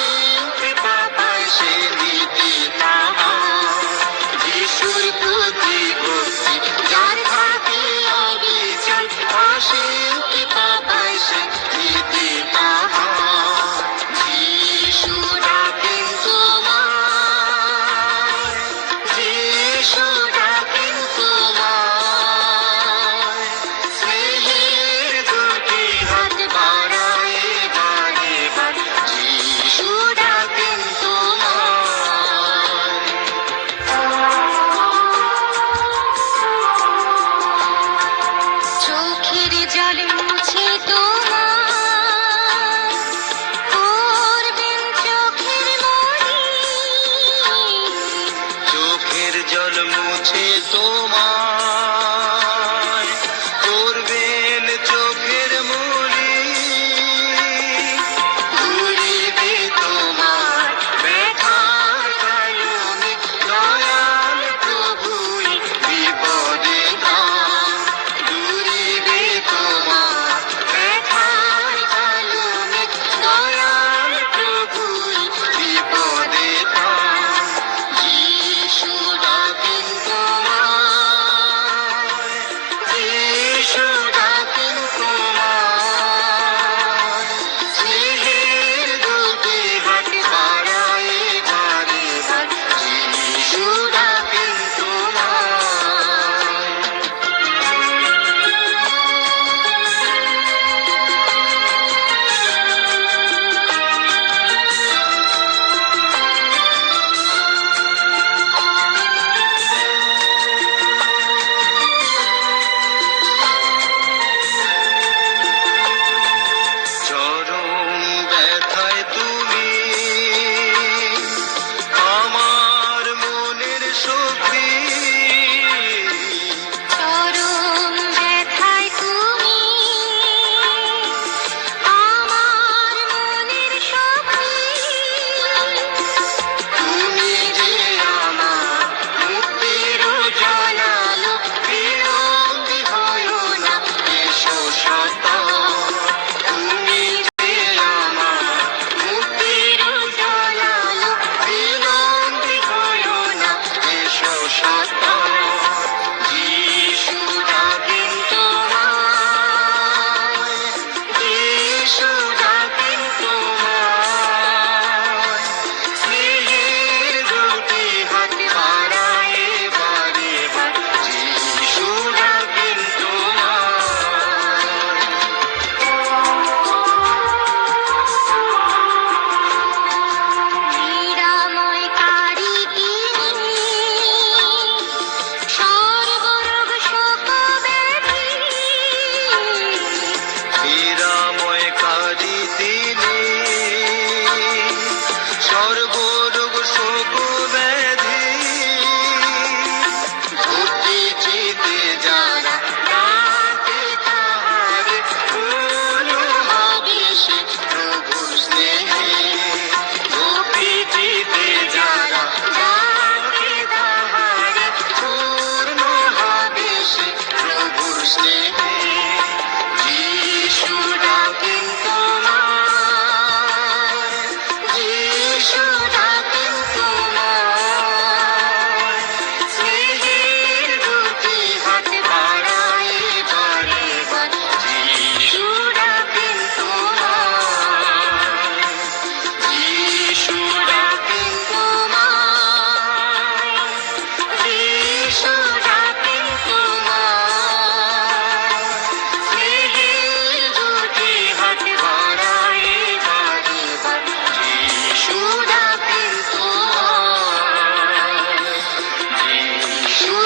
অসীম কৃপা পায় সে নীতি তাহার। যিশুর প্রতি ভক্তি যার থাকে অবিচল, অসীম কৃপা পায় সে নীতি তাহার। যিশু ডাকেন তোমায়, যিশু ডাকেন তোমায়, স্নেহের দুটি হাত বাড়ায় এবার এবার, যিশু ডাকেন তোমায়। চোখের জল মুছে তোমার করবেন চোখের মনি, চোখের জল মুছে তোমায় করবেন চোখের মনি। ঘুরিবে তোমার ব্যথার কালনে, দয়াল প্রভুই বিপদে দান। ঘুরিবে তোমার ব্যথার কালনে, দয়াল প্রভুই বিপদে দান। যিশু ডাকেন তোমায়, যিশু ডাকেন তোমায়, স্নেহের দুটি হাত বাড়ায় এবার এবার, যিশু ডাকেন তোমায়। চরম ব্যথায় তুমি আমার মনের শক্তি, চরম ব্যথায় তুমি আমার মনের শক্তি। তুমি যে আমার মুক্তির জানালো, বিলম্বী হয়ো না, এসো সত্বর। তুমি যে আমার মুক্তির জানালো, বিলম্বী হয়ো না, এসো সত্বর। যিশু ডাকেন তোমায়, যিশু ডাকেন তোমায়, স্নেহের দুটি হাত বাড়ায় এবার এবার, যিশু ডাকেন তোমায়। নিরাময়কারী তিনি, সর্বরোগ শোক ব্যাধি, নিরাময়কারী তিনি, সর্বরোগ শোক ব্যাধি। ভক্তি চিতে যারা ডাকে তাহারে, পূর্ণ হবে সে প্রভুর স্নেহে। ভক্তি চিতে যারা ডাকে তাহারে, পূর্ণ হবে সে প্রভুর স্নেহে। যিশু ডাকেন তোমায়, যিশু ডাকেন তোমায়, স্নেহের দুটি হাত বাড়ায় এবার এবার, যিশু ডাকেন তোমায়, যিশু ডাকেন তোমায়, যিশু ডাকেন তোমায়, স্নেহের দুটি হাত বাড়ায় এবার এবার, যিশু ডাকেন তোমায়, যিশু